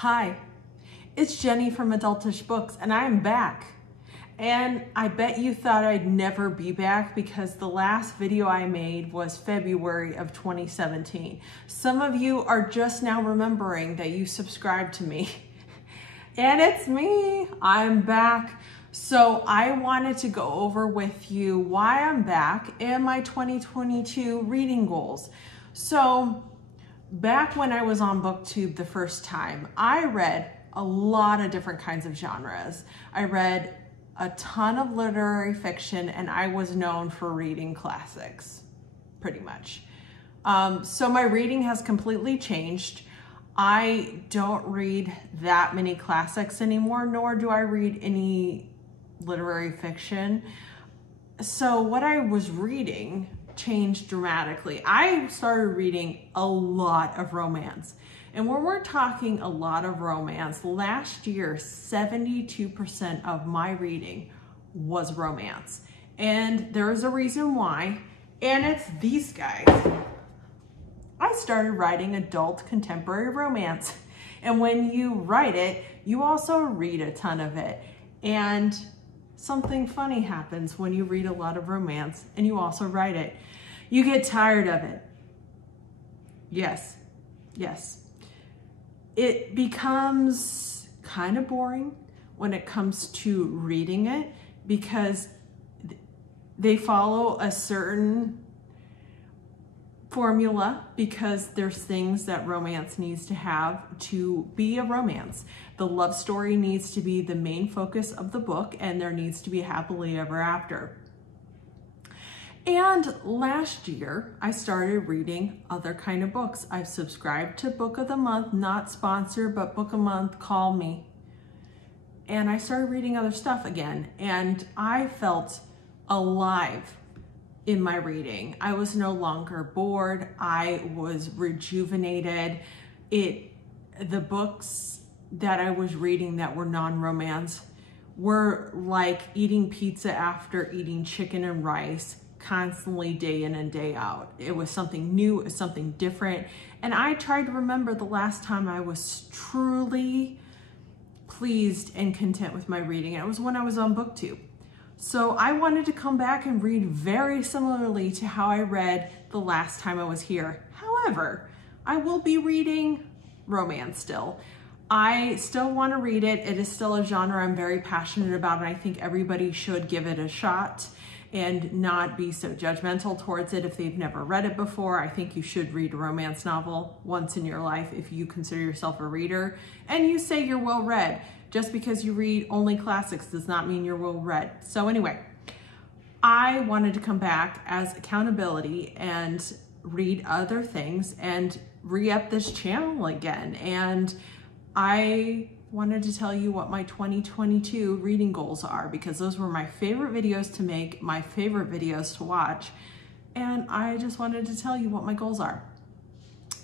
Hi, it's Jenny from Adultish Books, and I'm back. And I bet you thought I'd never be back because the last video I made was February of 2017. Some of you are just now remembering that you subscribed to me. And it's me, I'm back. So I wanted to go over with you why I'm back and my 2022 reading goals. So back when I was on BookTube the first time, I read a lot of different kinds of genres. I read a ton of literary fiction, and I was known for reading classics, pretty much. So my reading has completely changed. I don't read that many classics anymore, nor do I read any literary fiction. So what I was reading changed dramatically. I started reading a lot of romance. And when we're talking a lot of romance, last year, 72% of my reading was romance. And there's a reason why, and it's these guys. I started writing adult contemporary romance. And when you write it, you also read a ton of it. And something funny happens when you read a lot of romance and you also write it. You get tired of it. Yes. It becomes kind of boring when it comes to reading it because they follow a certain formula, because there's things that romance needs to have to be a romance. The love story needs to be the main focus of the book, and there needs to be happily ever after. And last year, I started reading other kind of books. I've subscribed to Book of the Month, not sponsored, but Book of the Month, call me. And I started reading other stuff again, and I felt alive in my reading. I was no longer bored. I was rejuvenated. The books that I was reading that were non-romance were like eating pizza after eating chicken and rice, constantly day in and day out. It was something new, it was something different. And I tried to remember the last time I was truly pleased and content with my reading. And it was when I was on BookTube. So I wanted to come back and read very similarly to how I read the last time I was here. However, I will be reading romance still. I still want to read it. It is still a genre I'm very passionate about, and I think everybody should give it a shot and not be so judgmental towards it if they've never read it before. I think you should read a romance novel once in your life if you consider yourself a reader and you say you're well read. Just because you read only classics does not mean you're well read. So anyway, I wanted to come back as accountability and read other things and re-up this channel again. And I wanted to tell you what my 2022 reading goals are, because those were my favorite videos to make, my favorite videos to watch. And I just wanted to tell you what my goals are.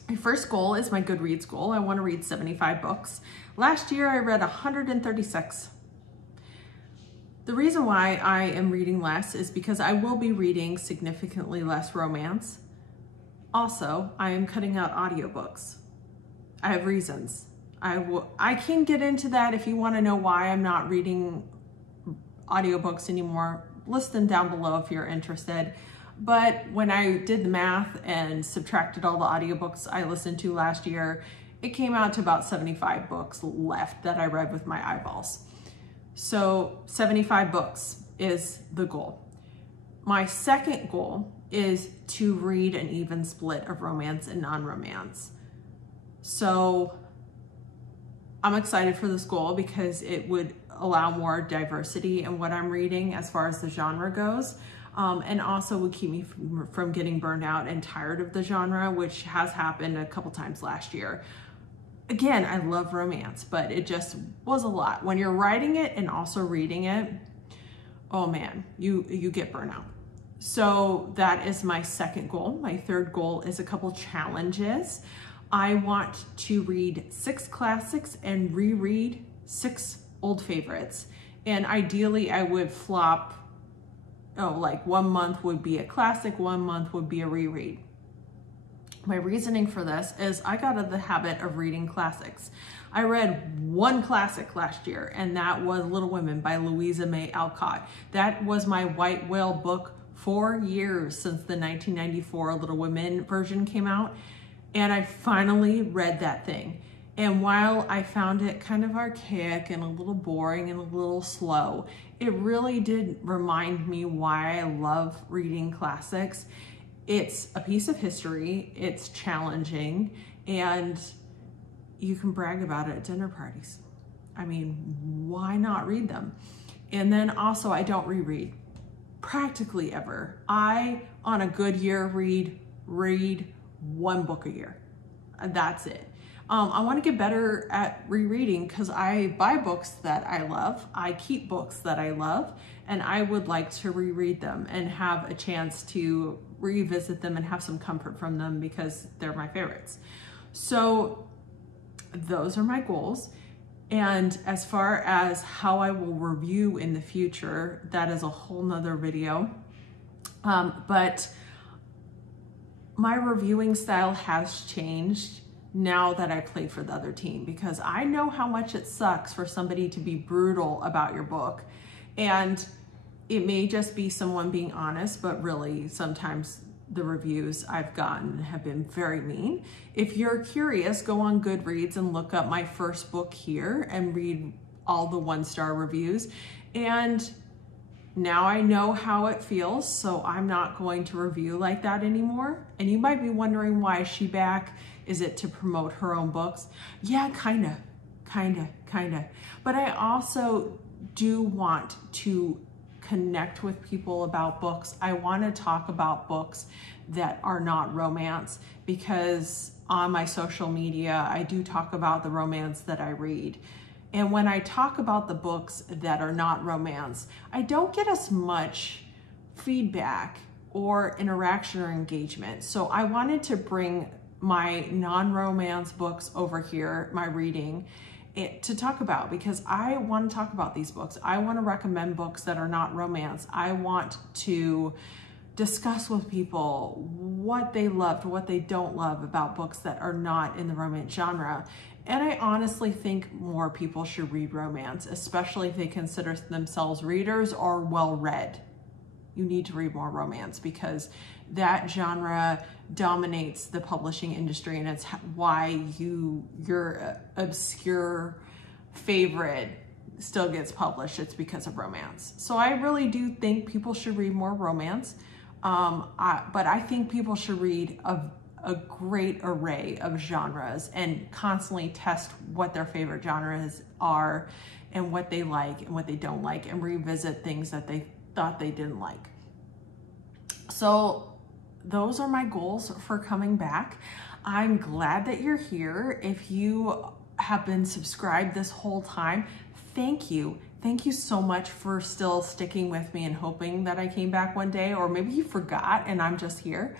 My first goal is my Goodreads goal. I want to read 75 books. Last year, I read 136. The reason why I am reading less is because I will be reading significantly less romance. Also, I am cutting out audiobooks. I have reasons. I can get into that if you want to know why I'm not reading audiobooks anymore. List them down below if you're interested. But when I did the math and subtracted all the audiobooks I listened to last year, it came out to about 75 books left that I read with my eyeballs. So 75 books is the goal. My second goal is to read an even split of romance and non-romance. So I'm excited for this goal because it would allow more diversity in what I'm reading as far as the genre goes. And also would keep me from getting burned out and tired of the genre, which has happened a couple times last year. Again, I love romance, but it just was a lot. When you're writing it and also reading it, oh man, you get burnout. So that is my second goal. My third goal is a couple challenges. I want to read 6 classics and reread 6 old favorites. And ideally I would flop, like 1 month would be a classic, 1 month would be a reread. My reasoning for this is I got into the habit of reading classics. I read one classic last year, and that was Little Women by Louisa May Alcott. That was my white whale book for years, since the 1994 Little Women version came out, and I finally read that thing. And while I found it kind of archaic and a little boring and a little slow, it really did remind me why I love reading classics. It's a piece of history, it's challenging, and you can brag about it at dinner parties. I mean, why not read them? And then also, I don't reread practically ever. I, on a good year, read one book a year. That's it. I want to get better at rereading because I buy books that I love, I keep books that I love, and I would like to reread them and have a chance to revisit them and have some comfort from them because they're my favorites. So those are my goals. And as far as how I will review in the future, that is a whole nother video. But my reviewing style has changed now that I play for the other team, because I know how much it sucks for somebody to be brutal about your book. And it may just be someone being honest, but really sometimes the reviews I've gotten have been very mean. If you're curious, go on Goodreads and look up my first book here and read all the 1-star reviews. And now I know how it feels, so I'm not going to review like that anymore. And you might be wondering, why is she back? Is it to promote her own books? Yeah, kinda. But I also do want to connect with people about books. I want to talk about books that are not romance, because on my social media, I do talk about the romance that I read. And when I talk about the books that are not romance, I don't get as much feedback or interaction or engagement. So I wanted to bring my non-romance books over here, my reading, to talk about, because I want to talk about these books. I want to recommend books that are not romance. I want to discuss with people what they loved, what they don't love about books that are not in the romance genre. And I honestly think more people should read romance, especially if they consider themselves readers or well-read. You need to read more romance, because that genre dominates the publishing industry, and it's why your obscure favorite still gets published. It's because of romance. So I really do think people should read more romance, but I think people should read a great array of genres and constantly test what their favorite genres are and what they like and what they don't like, and revisit things that they thought they didn't like. So those are my goals for coming back. I'm glad that you're here. If you have been subscribed this whole time, thank you. Thank you so much for still sticking with me and hoping that I came back one day, or maybe you forgot and I'm just here.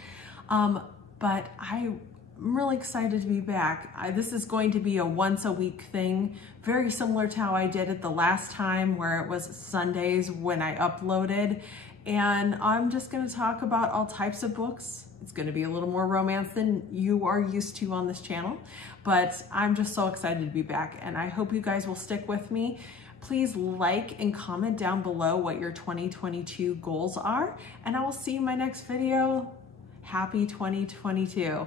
But I'm really excited to be back. This is going to be a once-a-week thing, very similar to how I did it the last time, where it was Sundays when I uploaded. And I'm just going to talk about all types of books. It's going to be a little more romance than you are used to on this channel, but I'm just so excited to be back, and I hope you guys will stick with me. Please like and comment down below what your 2022 goals are, and I will see you in my next video. Happy 2022.